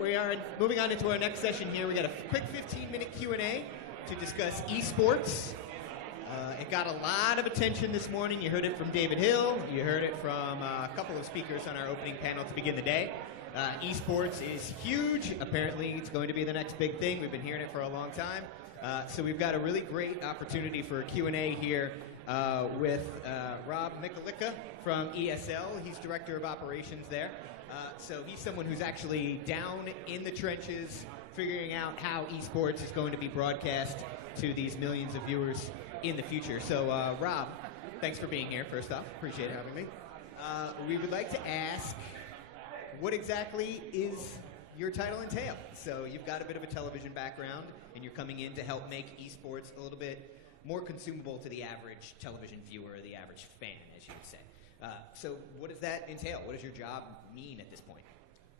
We are moving on into our next session here. We got a quick 15-minute Q&A to discuss esports. It got a lot of attention this morning. You heard it from David Hill. You heard it from a couple of speakers on our opening panel to begin the day. Esports is huge. Apparently, it's going to be the next big thing. We've been hearing it for a long time. So we've got a really great opportunity for a Q&A here with Rob Mikulicka from ESL. He's Director of Operations there. So he's someone who's actually down in the trenches, figuring out how esports is going to be broadcast to these millions of viewers in the future. So Rob, thanks for being here, first off. Appreciate having me. We would like to ask, what exactly is your title entail? So you've got a bit of a television background, and you're coming in to help make esports a little bit more consumable to the average television viewer, or the average fan, as you would say. So what does that entail? What does your job mean at this point?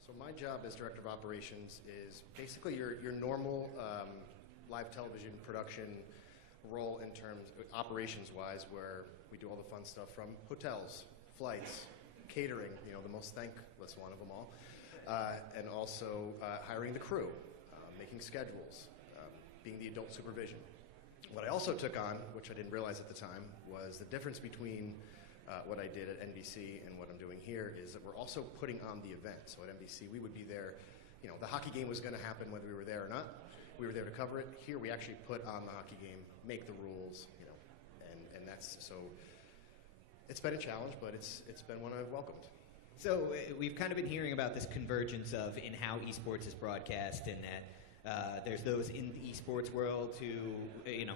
So my job as Director of Operations is basically your normal live television production role in terms of operations-wise, where we do all the fun stuff from hotels, flights, catering, the most thankless one of them all, and also hiring the crew, making schedules, being the adult supervision. What I also took on, which I didn't realize at the time, was the difference between what I did at NBC and what I'm doing here is that we're also putting on the event. So at NBC, we would be there. The hockey game was going to happen whether we were there or not. We were there to cover it. Here, we actually put on the hockey game, make the rules, and that's so. It's been a challenge, but it's been one I've welcomed. So we've kind of been hearing about this convergence of in how esports is broadcast, and that there's those in the esports world who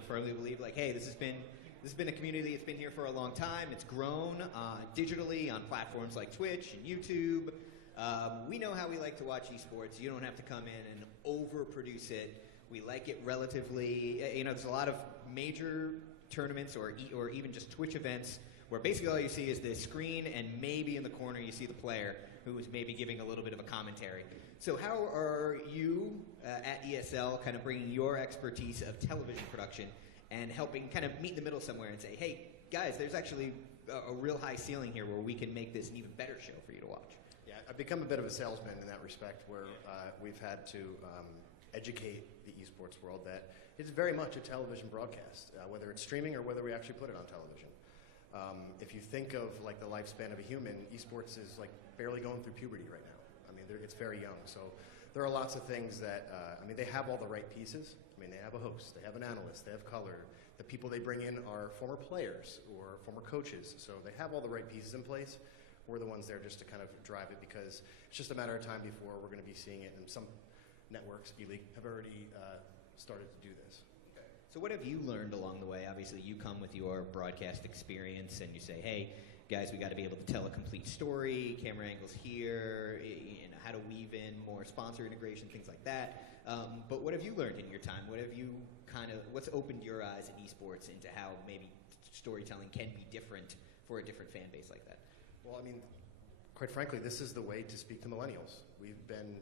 firmly believe like, hey, this has been a community that's been here for a long time. It's grown digitally on platforms like Twitch and YouTube. We know how we like to watch esports. You don't have to come in and overproduce it. We like it relatively, there's a lot of major tournaments or even just Twitch events where basically all you see is the screen, and maybe in the corner you see the player who is maybe giving a little bit of a commentary. So how are you at ESL kind of bringing your expertise of television production and helping kind of meet in the middle somewhere and say, hey, guys, there's actually a real high ceiling here where we can make this an even better show for you to watch? Yeah, I've become a bit of a salesman in that respect, where we've had to educate the esports world that it's very much a television broadcast, whether it's streaming or whether we actually put it on television. If you think of like the lifespan of a human, esports is like barely going through puberty right now. I mean, it's very young. So there are lots of things that, they have all the right pieces. They have a host, they have an analyst, they have color. The people they bring in are former players or former coaches. So they have all the right pieces in place. We're the ones there just to kind of drive it, because it's just a matter of time before we're going to be seeing it. And some networks, E-League, have already started to do this. So what have you learned along the way? Obviously, you come with your broadcast experience, and you say, hey, guys, we got to be able to tell a complete story, camera angles here, how to weave in more sponsor integration, things like that. But what have you learned in your time? What's opened your eyes in esports into how maybe storytelling can be different for a different fan base like that? Well, quite frankly, this is the way to speak to millennials. We've been,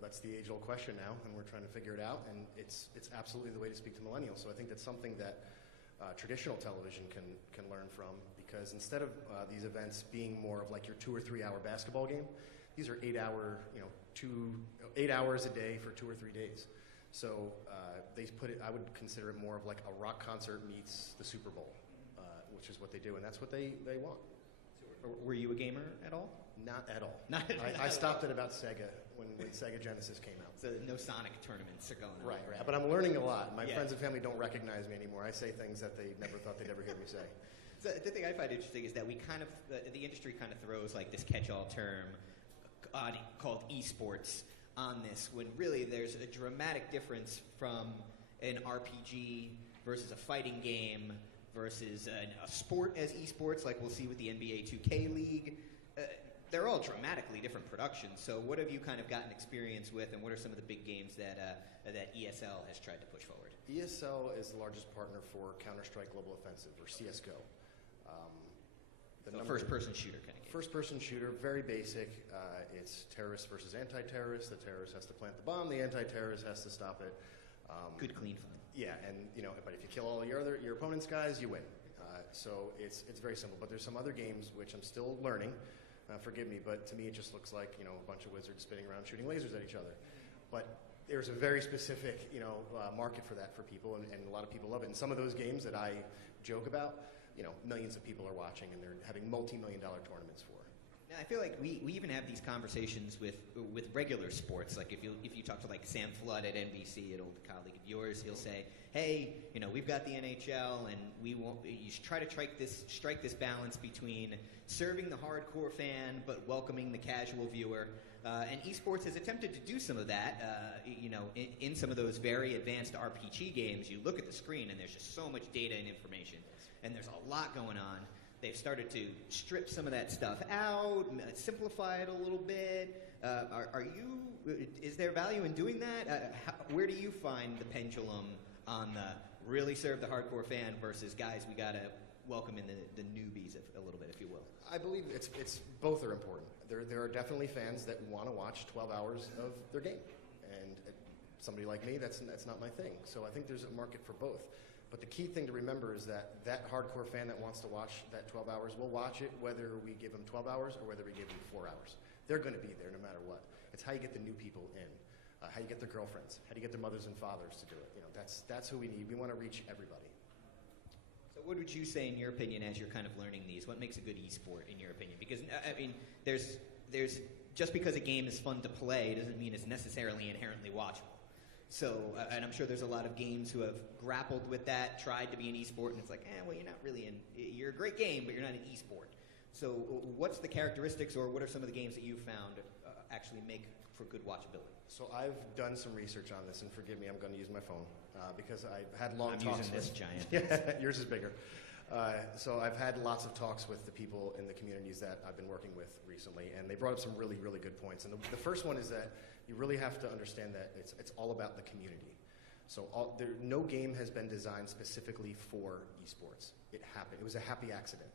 that's the age-old question now, and we're trying to figure it out, and it's absolutely the way to speak to millennials. So I think that's something that traditional television can learn from, because instead of these events being more of like your 2 or 3 hour basketball game, these are 8 hours a day for 2 or 3 days. So they put it, I would consider it more of like a rock concert meets the Super Bowl, which is what they do, and that's what they want. Were you a gamer at all? Not at all. I stopped at about Sega when Sega Genesis came out. So no Sonic tournaments are going on. Right. But I'm learning a lot. My friends and family don't recognize me anymore. I say things that they never thought they'd ever hear me say. So the thing I find interesting is that we the industry kind of throws like this catch-all term called esports on this, when really there's a dramatic difference from an RPG versus a fighting game versus a sport as esports, like we'll see with the NBA 2K League. They're all dramatically different productions. So what have you kind of gotten experience with, and what are some of the big games that ESL has tried to push forward? ESL is the largest partner for Counterstrike Global Offensive, or CSGO. First-person shooter kind of game. First-person shooter, very basic. It's terrorist versus anti-terrorist. The terrorist has to plant the bomb. The anti-terrorist has to stop it. Good, clean fun. Yeah, and but if you kill all your opponent's guys, you win. So it's very simple. But there's some other games which I'm still learning. Forgive me, but to me it just looks like, you know, a bunch of wizards spinning around shooting lasers at each other. But there's a very specific, you know, market for that for people, and a lot of people love it. And some of those games that I joke about, you know, millions of people are watching, and they're having multi-million-dollar tournaments for. Now, I feel like we even have these conversations with regular sports. Like if you talk to like Sam Flood at NBC, an old colleague of yours, he'll say, "Hey, you know, we've got the NHL, and we want you should try to strike this balance between serving the hardcore fan but welcoming the casual viewer." And esports has attempted to do some of that. You know, in some of those very advanced RPG games, you look at the screen and there's just so much data and information, and there's a lot going on. They've started to strip some of that stuff out, simplify it a little bit. Is there value in doing that? Where do you find the pendulum on the really serve the hardcore fan versus guys, we got to welcome in the newbies a little bit, if you will? I believe it's both are important. There are definitely fans that want to watch 12 hours of their game. And somebody like me, that's not my thing. So I think there's a market for both. But the key thing to remember is that hardcore fan that wants to watch that 12 hours will watch it whether we give them 12 hours or whether we give them 4 hours. They're going to be there no matter what. It's how you get the new people in, how you get their girlfriends, how do you get their mothers and fathers to do it. You know, that's who we need. We want to reach everybody. So what would you say, in your opinion, as you're kind of learning these? What makes a good esport, in your opinion? Because, I mean, there's just because a game is fun to play doesn't mean it's necessarily inherently watchable. So, and I'm sure there's a lot of games who have grappled with that, tried to be an esport, and it's like, well, you're not really you're a great game, but you're not an esport. So what's the characteristics, or what are some of the games that you've found actually make for good watchability? So I've done some research on this, and forgive me, I'm going to use my phone, because I've had long talks using this giant. Yeah, yours is bigger. So I've had lots of talks with the people in the communities that I've been working with recently, and they brought up some really, really good points. And the first one is that you really have to understand that it's all about the community. So no game has been designed specifically for esports. It happened. It was a happy accident.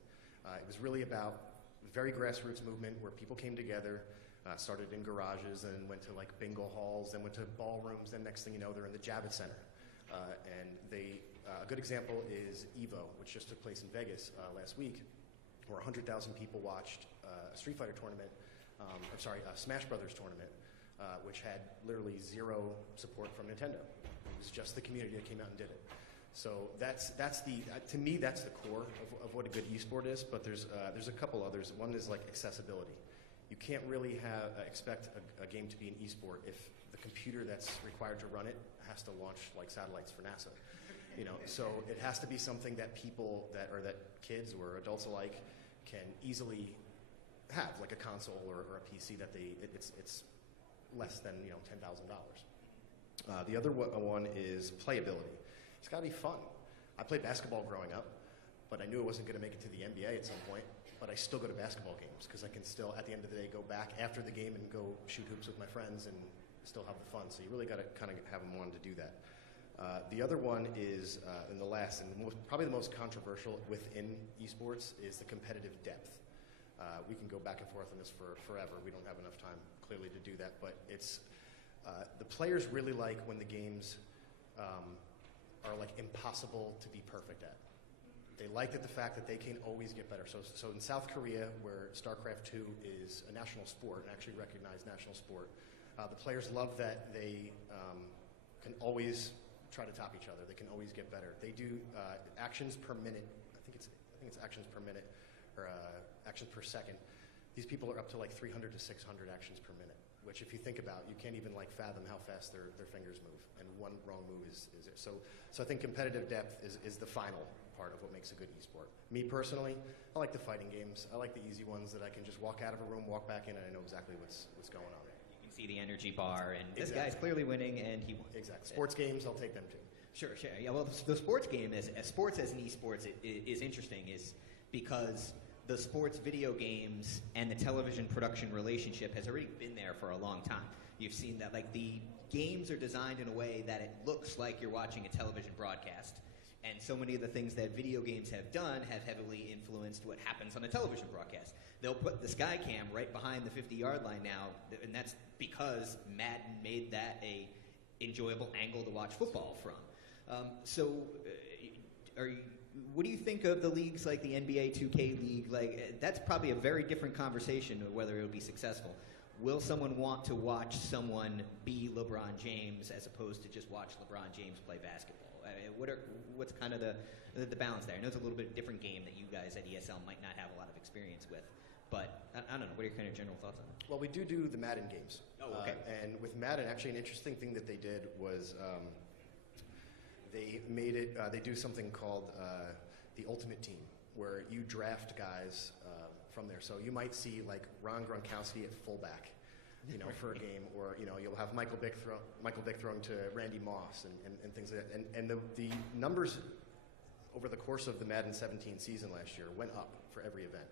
It was really about very grassroots movement where people came together, started in garages and went to like bingo halls, then went to ballrooms, then next thing you know, they're in the Javits Center. And a good example is EVO, which just took place in Vegas last week, where 100,000 people watched a Street Fighter tournament, a Smash Brothers tournament, which had literally zero support from Nintendo. It was just the community that came out and did it. So to me, that's the core of what a good esport is. But there's a couple others. One is like accessibility. You can't really expect a game to be an esport if the computer that's required to run it has to launch like satellites for NASA. You know, so it has to be something that people that kids or adults alike can easily have, like a console or a PC that it's less than $10,000. The other one is playability. It's got to be fun. I played basketball growing up, but I knew I wasn't going to make it to the NBA at some point. But I still go to basketball games because I can still, at the end of the day, go back after the game and go shoot hoops with my friends and still have the fun. So you really got to kind of have them wanting to do that. The other one is, and the last, and probably the most controversial within esports, is the competitive depth. We can go back and forth on this for forever. We don't have enough time, clearly, to do that. But it's the players really like when the games are like impossible to be perfect at. They like the fact that they can always get better. So in South Korea, where StarCraft 2 is a national sport, an actually recognized national sport, the players love that they can always try to top each other. They can always get better. They do actions per minute. I think it's actions per minute or actions per second. These people are up to like 300 to 600 actions per minute, which if you think about, you can't even like fathom how fast their fingers move, and one wrong move is it. So I think competitive depth is the final part of what makes a good esport. Me personally, I like the fighting games. I like the easy ones that I can just walk out of a room, walk back in, and I know exactly what's going on. You can see the energy bar, and this Exactly. guy's clearly winning, and he won. Exactly. Sports games, I'll take them too. Sure. Yeah, well, the sports game, as sports as an esports, is interesting, is because the sports video games and the television production relationship has already been there for a long time. You've seen that, like, the games are designed in a way that it looks like you're watching a television broadcast. And so many of the things that video games have done have heavily influenced what happens on a television broadcast. They'll put the Skycam right behind the 50-yard line now, and that's because Madden made that a enjoyable angle to watch football from. what do you think of the leagues like the NBA 2K League? Like, that's probably a very different conversation of whether it'll be successful. Will someone want to watch someone be LeBron James as opposed to just watch LeBron James play basketball? I mean, what's kind of the balance there? I know it's a little bit different game that you guys at ESL might not have a lot of experience with, but I don't know. What are your kind of general thoughts on it? Well, we do the Madden games. Oh, okay. And with Madden, actually, an interesting thing that they did was they made it. They do something called the Ultimate Team, where you draft guys from there. So you might see like Ron Gronkowski at fullback, for a game, or you'll have Michael Vick throwing to Randy Moss and things like that. And the numbers over the course of the Madden 17 season last year went up for every event.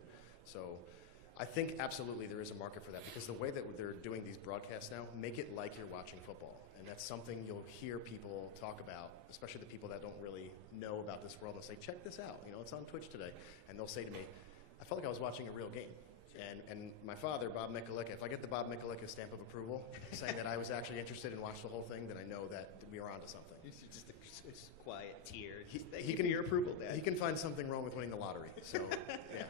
So I think absolutely there is a market for that, because the way that they're doing these broadcasts now make it like you're watching football. And that's something you'll hear people talk about, especially the people that don't really know about this world, and say, check this out, it's on Twitch today. And they'll say to me, I felt like I was watching a real game. And my father, Bob Mikulicka, if I get the Bob Mikulicka stamp of approval saying that I was actually interested and watched the whole thing, then I know that we are onto something. It's just a quiet tear. He can your approval, Dad. He can find something wrong with winning the lottery. So, yeah.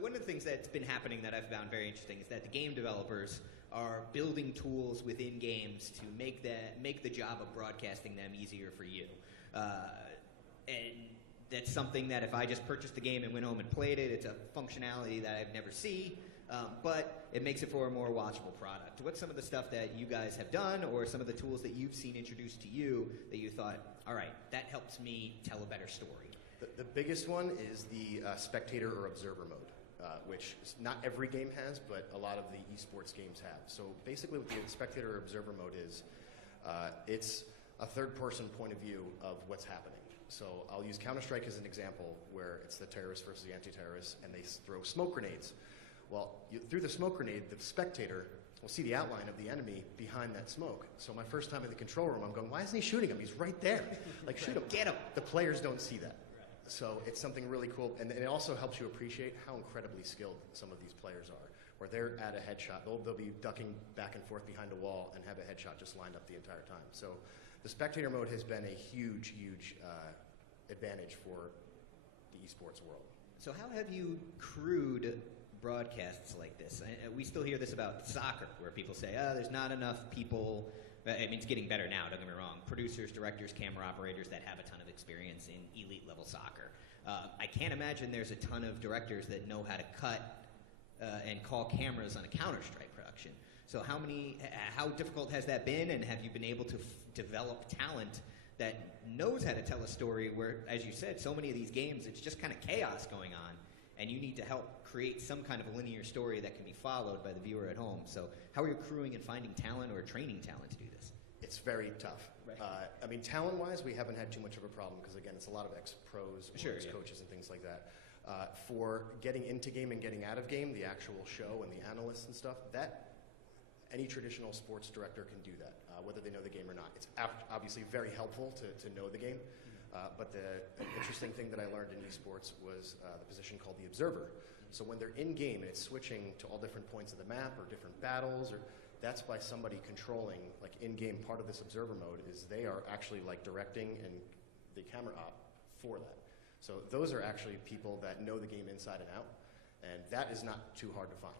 One of the things that's been happening that I've found very interesting is that the game developers are building tools within games to make the job of broadcasting them easier for you. And that's something that if I just purchased the game and went home and played it, it's a functionality that I've never seen, but it makes it for a more watchable product. What's some of the stuff that you guys have done, or some of the tools that you've seen introduced to you that you thought, all right, that helps me tell a better story? The biggest one is the spectator or observer mode, which not every game has, but a lot of the esports games have. So basically what the spectator or observer mode is, it's a third-person point of view of what's happening. So I'll use Counterstrike as an example, where it's the terrorists versus the anti-terrorists, and they throw smoke grenades. Well, through the smoke grenade, the spectator will see the outline of the enemy behind that smoke. So my first time in the control room, I'm going, why isn't he shooting him? He's right there. Like, shoot him. Get him. The players don't see that. So it's something really cool, and it also helps you appreciate how incredibly skilled some of these players are, where they're at a headshot. They'll be ducking back and forth behind a wall and have a headshot just lined up the entire time. So the spectator mode has been a huge advantage for the esports world. So how have you crewed broadcasts like this? We still hear this about soccer, where people say, there's not enough people. I mean, it's getting better now, don't get me wrong. Producers, directors, camera operators that have a ton of experience in elite level soccer. I can't imagine there's a ton of directors that know how to cut and call cameras on a Counterstrike production. So how difficult has that been, and have you been able to develop talent that knows how to tell a story where, as you said, so many of these games, it's just kind of chaos going on, and you need to help create some kind of a linear story that can be followed by the viewer at home. So how are you crewing and finding talent or training talent to do this? It's very tough. Right. I mean, talent-wise, we haven't had too much of a problem, because, again, it's a lot of ex-pros, ex-coaches, and things like that. For getting into game and getting out of game, the actual show and the analysts and stuff, that any traditional sports director can do that, whether they know the game or not. It's obviously very helpful to know the game, but the interesting thing that I learned in esports was the position called the observer. So when they're in game and it's switching to all different points of the map or different battles, that's by somebody controlling, like in-game part of this observer mode is they are actually like directing and the camera op for that. So those are actually people that know the game inside and out, and that is not too hard to find.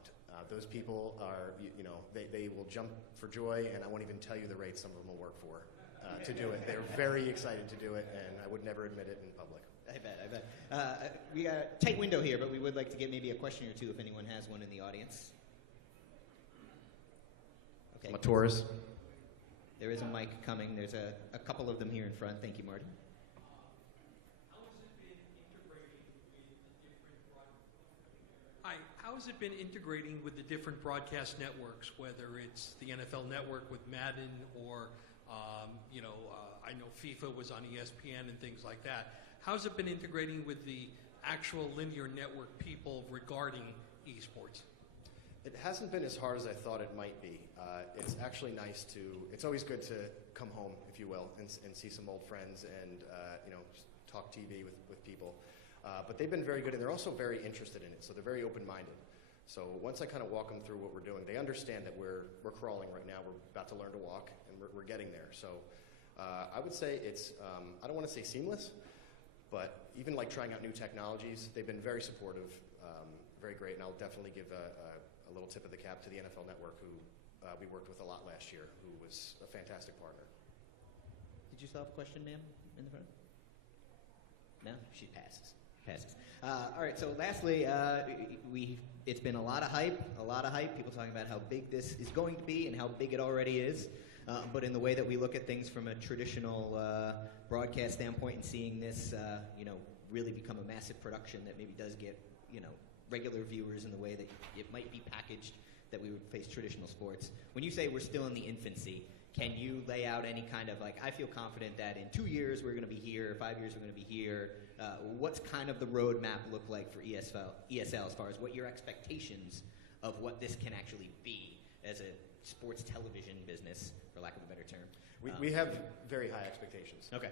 Those people are, they will jump for joy, and I won't even tell you the rates some of them will work for to do it. They're very excited to do it, and I would never admit it in public. I bet. We got a tight window here, but we would like to get maybe a question or two if anyone has one in the audience. Okay. I'm a tourist. There is a mic coming. There's a couple of them here in front. Thank you, Marty. How has it been integrating with the different broadcast networks, whether it's the NFL Network with Madden or, I know FIFA was on ESPN and things like that. How's it been integrating with the actual linear network people regarding esports? It hasn't been as hard as I thought it might be. It's actually nice it's always good to come home, if you will, and see some old friends and, talk TV with people. But they've been very good, and they're also very interested in it, so they're very open-minded. So once I kind of walk them through what we're doing, they understand that we're crawling right now. We're about to learn to walk, and we're getting there. So I would say it's, I don't want to say seamless, But even like trying out new technologies, they've been very supportive, very great, and I'll definitely give a little tip of the cap to the NFL Network, who we worked with a lot last year, who was a fantastic partner. Did you still have a question, ma'am, in the front? No? She passes. All right, so lastly, it's been a lot of hype, people talking about how big this is going to be and how big it already is. But in the way that we look at things from a traditional broadcast standpoint and seeing this, really become a massive production that maybe does get, regular viewers in the way that it might be packaged that we would face traditional sports. When you say we're still in the infancy, can you lay out any kind of, I feel confident that in 2 years we're going to be here, 5 years we're going to be here. What's kind of the roadmap look like for ESL as far as what your expectations of what this can actually be as a sports television business, for lack of a better term? We have very high expectations. Okay.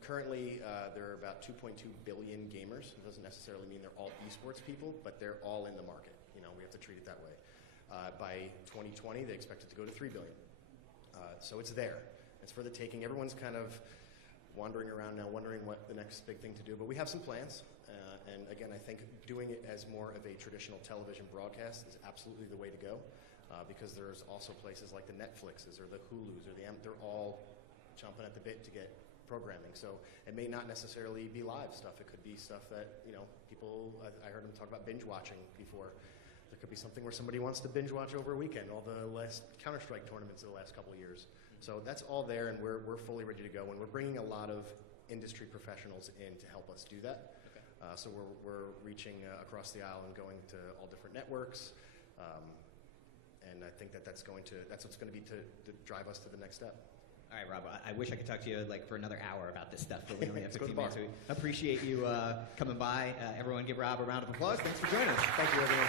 Currently there are about 2.2 billion gamers. It doesn't necessarily mean they're all esports people, but they're all in the market. We have to treat it that way. By 2020, they expect it to go to 3 billion. So it's there. It's for the taking. Everyone's kind of wandering around now, wondering what the next big thing to do. But we have some plans. And again, I think doing it as more of a traditional television broadcast is absolutely the way to go. Because there's also places like the Netflixes or the Hulus or they're all chomping at the bit to get programming. So it may not necessarily be live stuff. It could be stuff that, people, I heard them talk about binge watching before. There could be something where somebody wants to binge watch over a weekend, all the last Counterstrike tournaments of the last couple of years. So that's all there, and we're fully ready to go. And we're bringing a lot of industry professionals in to help us do that. Okay. So we're reaching across the aisle and going to all different networks. And I think that's what's going to be to drive us to the next step. All right, Rob, I wish I could talk to you for another hour about this stuff, but we only have Let's go to 15 the minutes. bar. We appreciate you coming by. Everyone give Rob a round of applause. Thanks for joining us. Thank you, everyone.